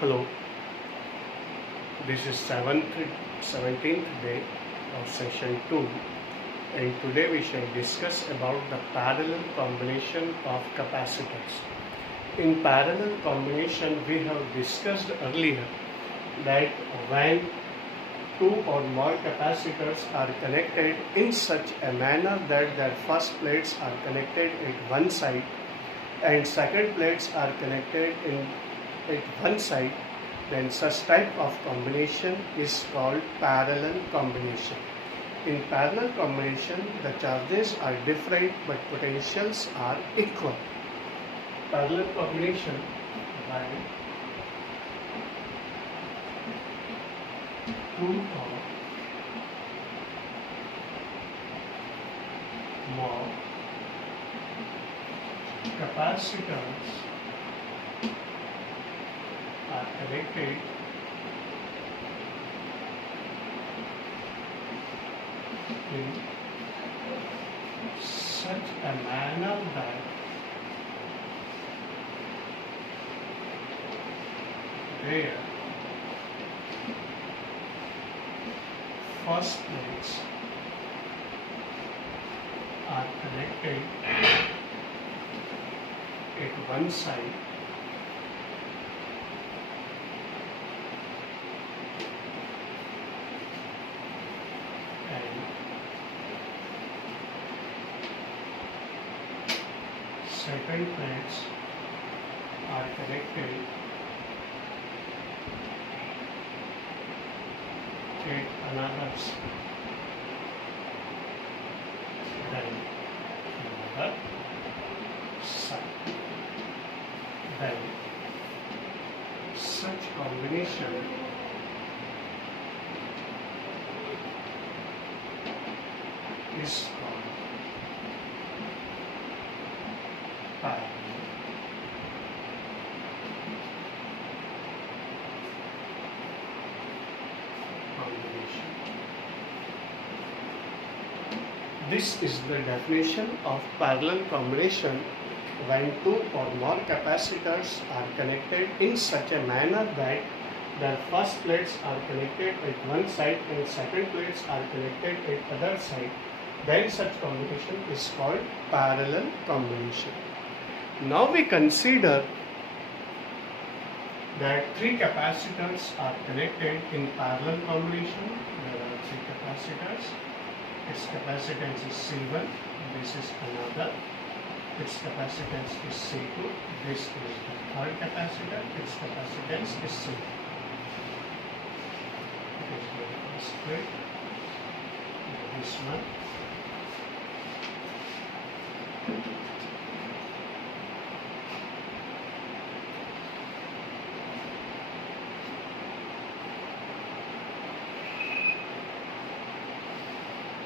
Hello, this is 17th day of session 2, and today we shall discuss about the parallel combination of capacitors. In parallel combination, we have discussed earlier that when two or more capacitors are connected in such a manner that their first plates are connected at one side and second plates are connected at one side, then such type of combination is called parallel combination. In parallel combination, the charges are different but potentials are equal. Parallel combination by two or more capacitors are connected in such a manner that their first plates are connected at one side and second plates are connected at another side. Then such combination is called parallel combination. This is the definition of parallel combination when two or more capacitors are connected in such a manner that their first plates are connected at one side and second plates are connected at other side, then such combination is called parallel combination. Now we consider that three capacitors are connected in parallel combination. There are three capacitors. Its capacitance is C1, this is another. Its capacitance is C2, this is the third capacitor, its capacitance is C3. It is the first plate, this one.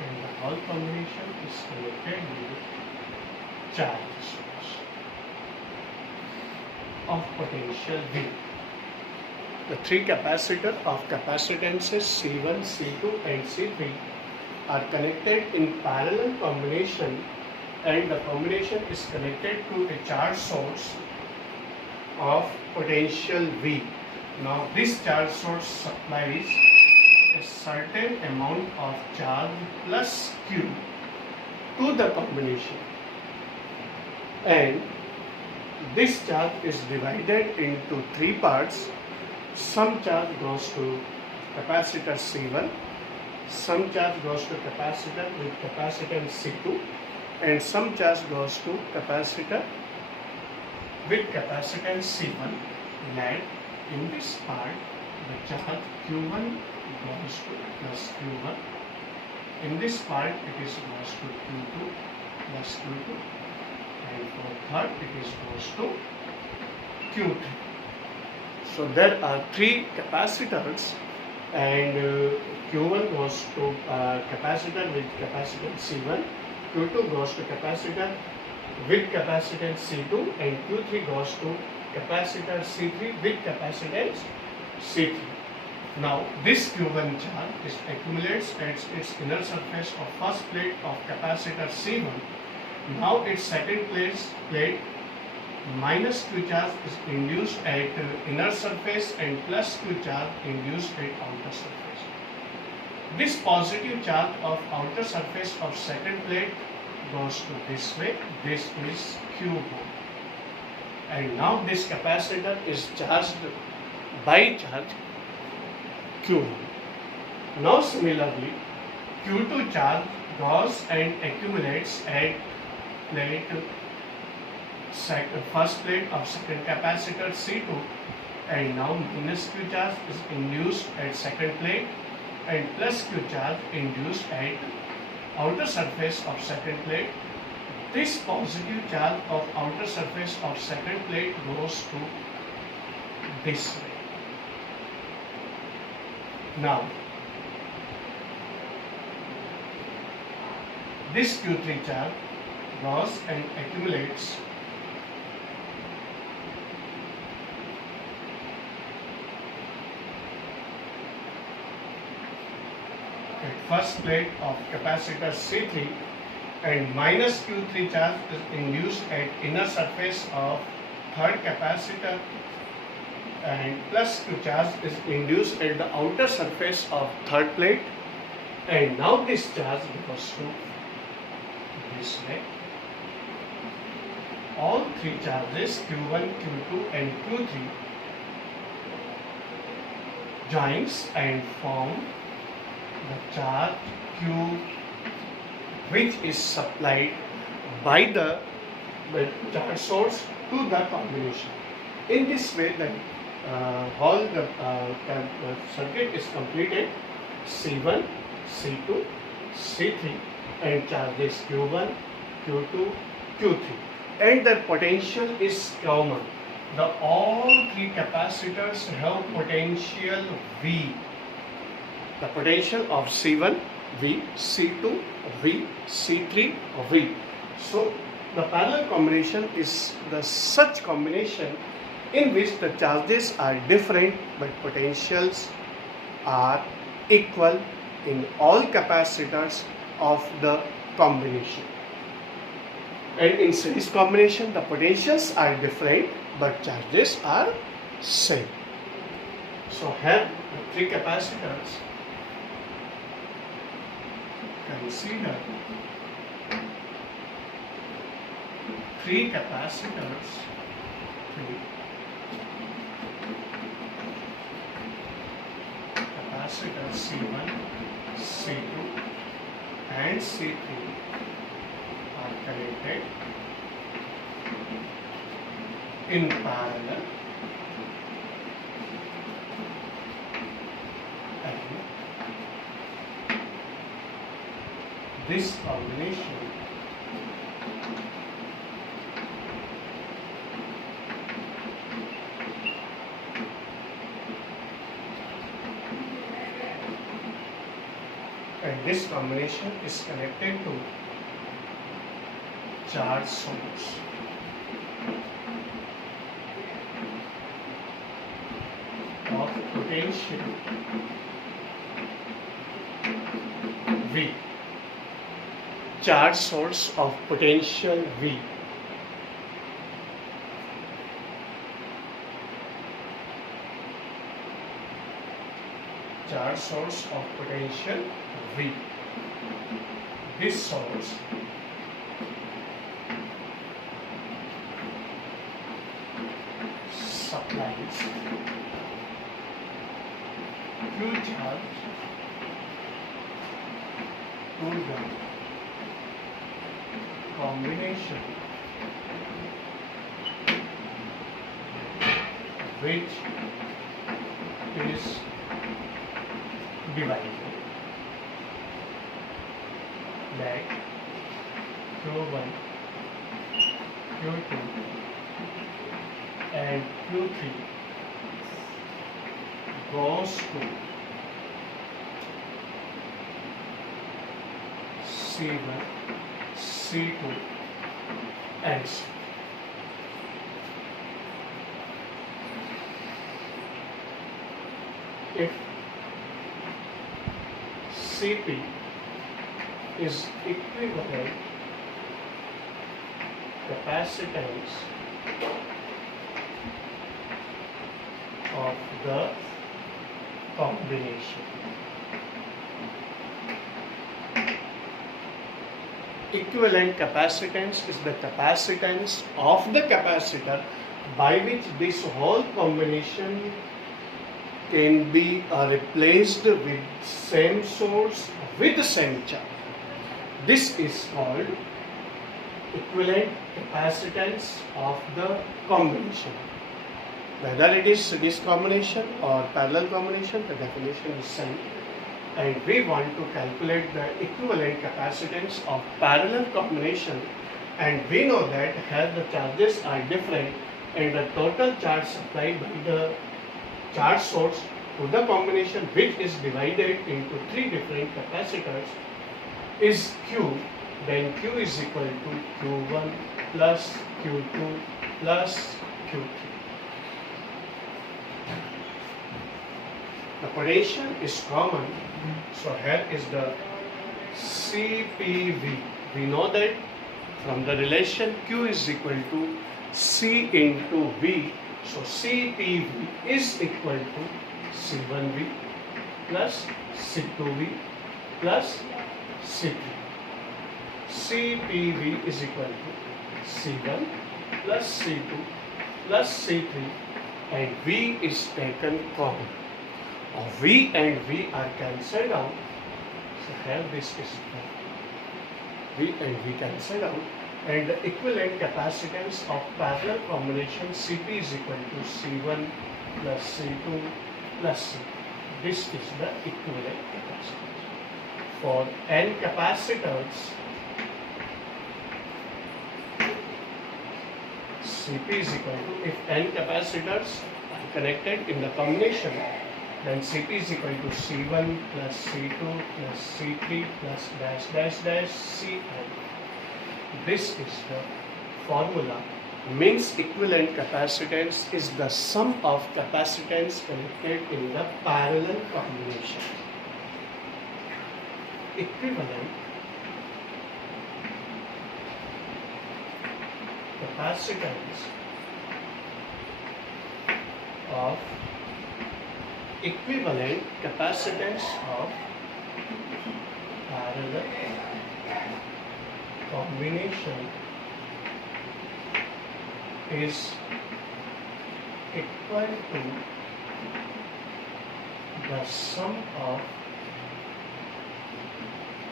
And the whole combination is connected with charge source of potential V. The three capacitors of capacitances C1, C2 and C3 are connected in parallel combination, and the combination is connected to a charge source of potential V. Now this charge source supplies a certain amount of charge plus Q to the combination, and this charge is divided into three parts. Some charge goes to capacitor C1, some charge goes to capacitor with capacitance C2, and some charge goes to capacitor with capacitance C1. And in this part, the charge Q1 goes to plus Q1. In this part, it is goes to Q2 plus Q2. And for third, it is goes to Q3. So there are three capacitors, and Q1 goes to capacitor with capacitance C1, Q2 goes to capacitor with capacitance C2, and Q3 goes to capacitor C3 with capacitance C3. Now this Q1 charge accumulates at its inner surface of first plate of capacitor C1. Now its second plate minus Q charge is induced at inner surface and plus Q charge induced at outer surface. This positive charge of outer surface of second plate goes to this way. This is Q1. And now this capacitor is charged by charge Q1. Now similarly, Q2 charge goes and accumulates at plate first plate of second capacitor C2, and now minus Q charge is induced at second plate and plus Q charge induced at outer surface of second plate. This positive charge of outer surface of second plate goes to this way. Now, this Q3 charge goes and accumulates at first plate of capacitor C3, and minus Q3 charge is induced at inner surface of third capacitor and plus Q charge is induced at the outer surface of third plate, and now this charge goes to this way. All three charges Q1, Q2 and Q3 joins and form the charge Q, which is supplied by the charge source to the combination. In this way, the whole circuit is completed. C1, C2, C3 and charges Q1, Q2, Q3, and the potential is common. All three capacitors have potential V. The potential of C1 V, C2 V, C3 V. So the parallel combination is the such combination in which the charges are different but potentials are equal in all capacitors of the combination. And in series combination, the potentials are different but charges are same. So have the three capacitors. Consider three capacitors. Capacitors C1, C2 and C3 are connected in parallel, and this combination is connected to charge source. Of potential V. Charge source of potential V. Charge source of potential V. This source supplies Q charge to the combination which is divided like Q1, Q2 and Q3 goes to C1, C2 and C. If Cp is equivalent capacitance of the combination. Equivalent capacitance is the capacitance of the capacitor by which this whole combination can be replaced with same source with the same charge. This is called equivalent capacitance of the combination. Whether it is this combination or parallel combination, the definition is same. And we want to calculate the equivalent capacitance of parallel combination, and we know that here the charges are different and the total charge supplied by the charge source to the combination, which is divided into three different capacitors, is Q. Then Q is equal to Q1 plus Q2 plus Q3. The potential is common, so here is the CPV. We know that from the relation Q is equal to C into V, so CPV is equal to C1V plus C2V plus C3. CPV is equal to C1 plus C2 plus C3, and V is taken common. V and V are cancelled out, so here this is V and V cancelled out, and the equivalent capacitance of parallel combination Cp is equal to C1 plus C2 plus C. This is the equivalent capacitance. For n capacitors, Cp is equal to, if n capacitors are connected in the combination, then Cp is equal to C1 plus C2 plus C3 plus dash dash dash Cn. This is the formula. Means equivalent capacitance is the sum of capacitance connected in the parallel combination. Equivalent capacitance of parallel combination is equal to the sum of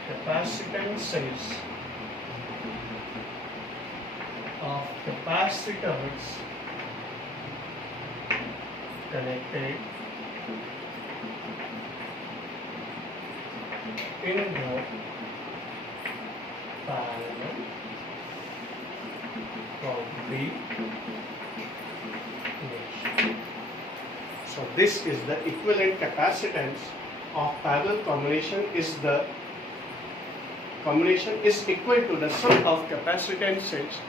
capacitances of capacitors connected in the parallel combination. So this is the equivalent capacitance of parallel combination is the combination is equal to the sum of capacitances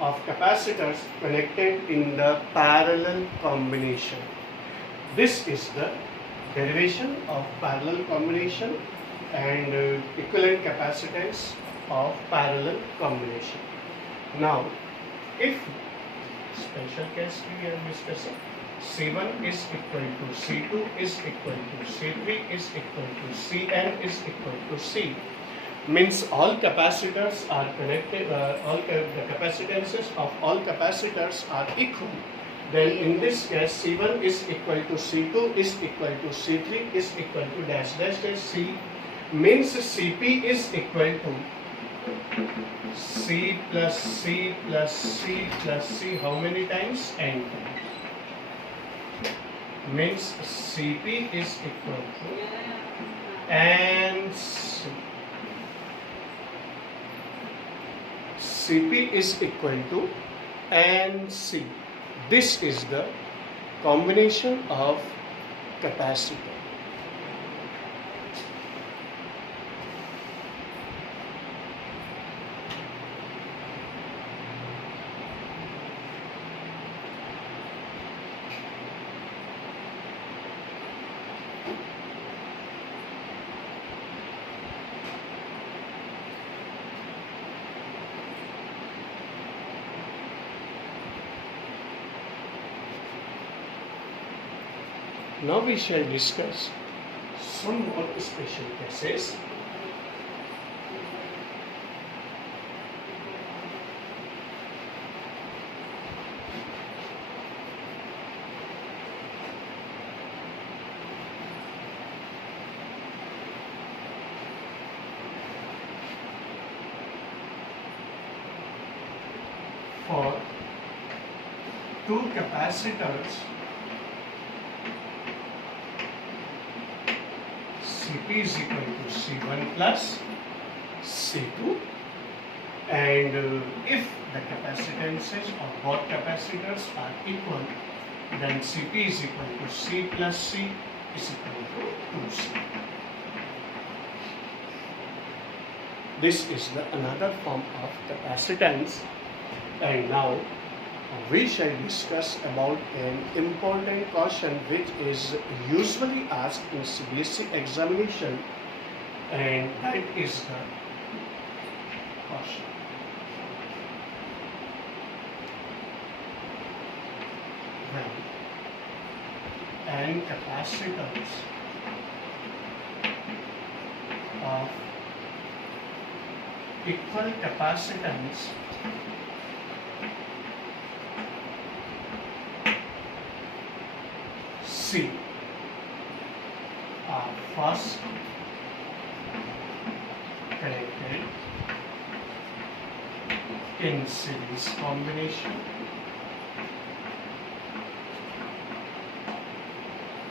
of capacitors connected in the parallel combination. This is the derivation of parallel combination and equivalent capacitance of parallel combination. Now, if special case we are discussing, C1 is equal to C2 is equal to C3 is equal to Cn is equal to C, means all capacitors are connected, the capacitances of all capacitors are equal. Then in this case, C1 is equal to C2 is equal to C3 is equal to dash dash dash C, means Cp is equal to C plus C plus C plus C. How many times? N times. Means Cp is equal to N C. Cp is equal to Nc. This is the combination of capacitor. Now we shall discuss some more special cases. For two capacitors Cp is equal to C1 plus C2, and if the capacitances of both capacitors are equal, then Cp is equal to C plus C is equal to 2C. This is the another form of capacitance, and now we shall discuss about an important question which is usually asked in CBSE examination, and that is the question. When n capacitors of equal capacitance C are first connected in series combination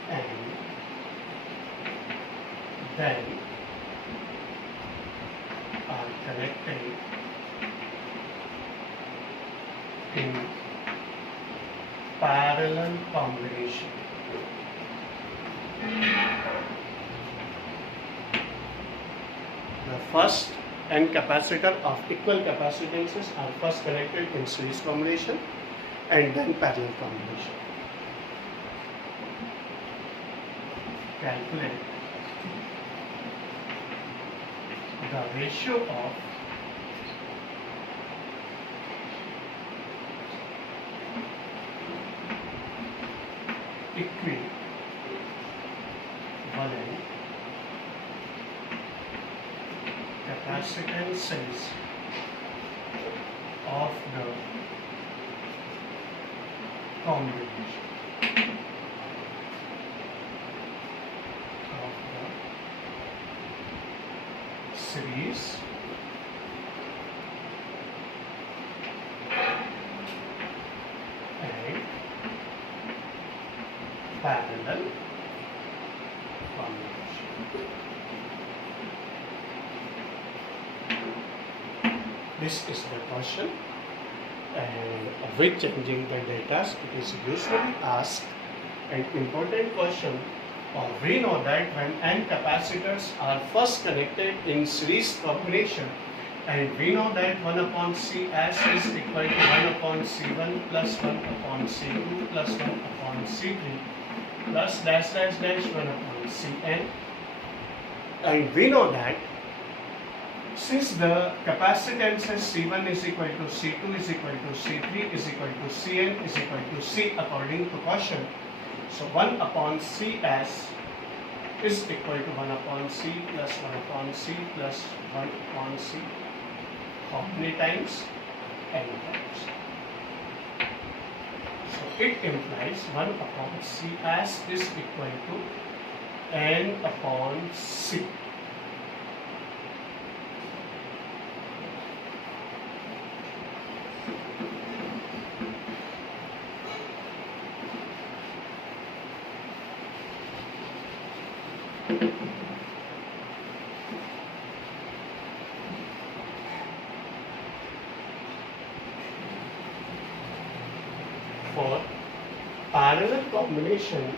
and then are connected in parallel combination. The first n capacitor of equal capacitances are first connected in series combination and then parallel combination. Calculate the ratio of equivalent capacitances of the combination of the series and parallel combination. This is the question, and with changing the data, it is usually asked an important question. We know that when n capacitors are first connected in series combination, and we know that 1 upon Cs is equal to 1 upon C1 plus 1 upon C2 plus 1 upon C3 plus dash dash dash 1 upon Cn, and we know that since the capacitances C1 is equal to C2 is equal to C3 is equal to Cn is equal to C according to question, so 1 upon Cs is equal to 1 upon C plus 1 upon C plus 1 upon C. How many times? N times. So it implies 1 upon Cs is equal to N upon C. For parallel combination,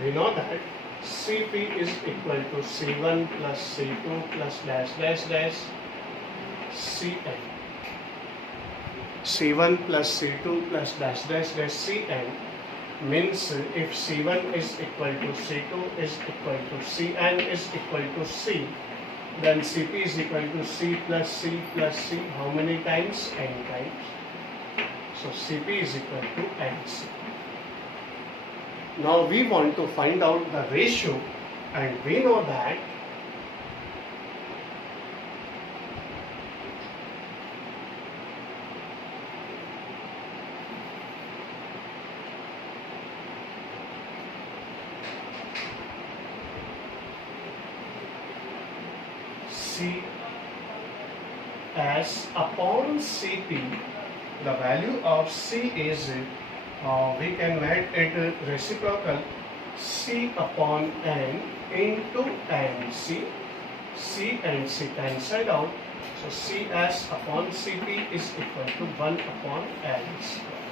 we know that Cp is equal to C1 plus C2 plus dash dash dash Cn. C1 plus C2 plus dash dash dash Cn means if C1 is equal to C2 is equal to Cn is equal to C, then Cp is equal to C plus C plus C. How many times? N times. So Cp is equal to Nc. Now we want to find out the ratio, and we know that Cs upon Cp, the value of C is, we can make it reciprocal, C upon N into Nc. C and C cancelled out, so Cs upon Cp is equal to 1 upon N square.